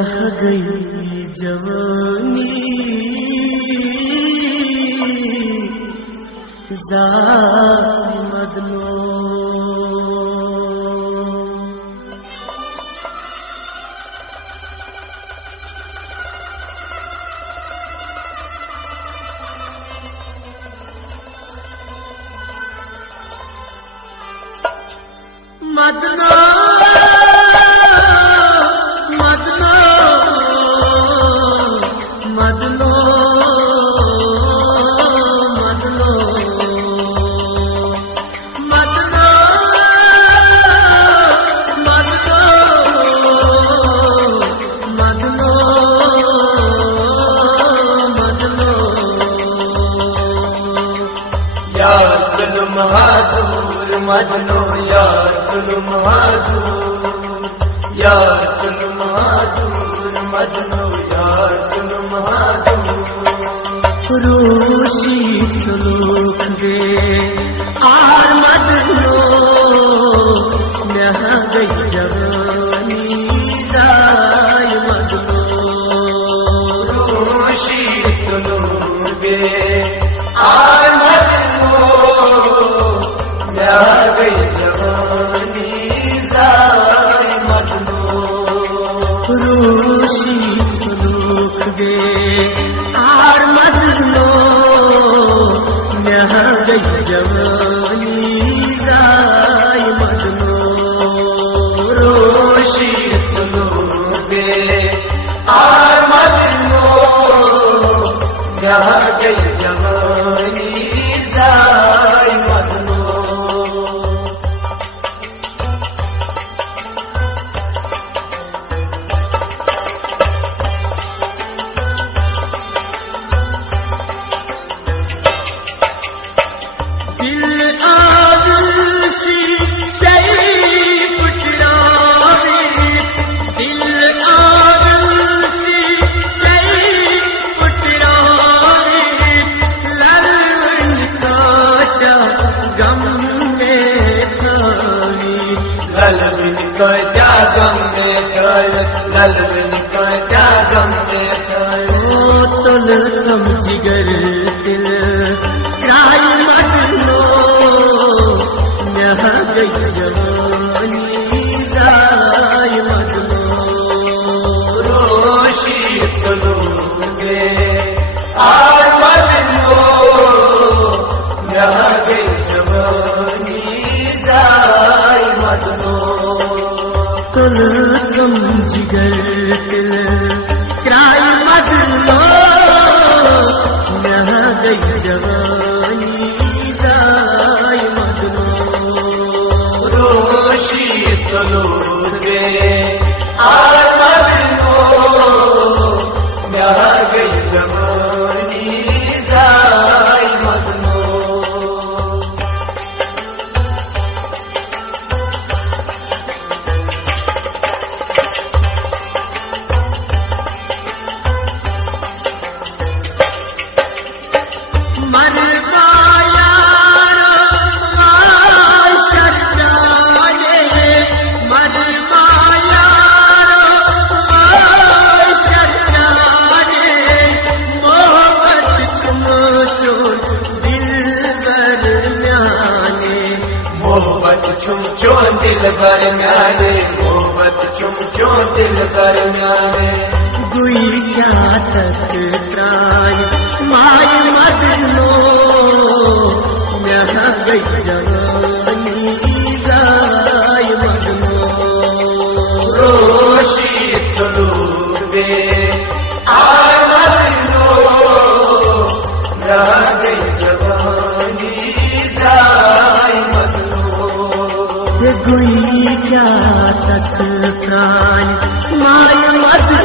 ब्याह गई जवानी मदनो मदनो मदनो मदनो मदनो मदनो मदनो मदनो मदनो यार सुनो बहादुर मदनो यार सुनो बहादुर यार सुनो बहादुर मदनो यार सुनो बहादुर रोशी सुलूक गे आर मदनो यहाँ गई जवानी जाय मदनो रोशी सुलूक गे आर मदनो यहाँ गई जवानी जाय मदनो रोशी सुलूक गे आर मदनो यहाँ गई जवानी जाय मदनो रोशी सुलूक गे आर मदनो यहाँ गई जवानी जाय मदनो दिल आगुशी शई पुटरावे दिल आगुशी शई पुटरावे ललन काटा गम में खावी ललबिन का क्या गम में कर ललबिन का क्या गम में कर ओ तुल तुम जिगर दिल राय मदनो यहाँ गई जवानी जाय मदनो रोशी सुलूक गे आर मदनो यहाँ गई जवानी जाय मदनो तुल तुम जिगर दिल राय मदनो यहाँ गई जवानी जाय मदनो रोशी सुलूक गे आर मदनो यहाँ गई जवानी जाय मदनो मरवा यारो माशर जाने मरवा यारो माशर जाने मोहब्बत चुमचो दिल दरम्याने मोहब्बत छुमचो दिल दरम्याने मोहब्बत छुमचो दिल दरम्याने गुई क्या तक त्राय माय मदनो यहाँ गई जवानी जाय मदनो रोशी सुलूक गे आर मदनो यहाँ गई जवानी जाय मदनो गुई क्या तक त्राय माय मदनो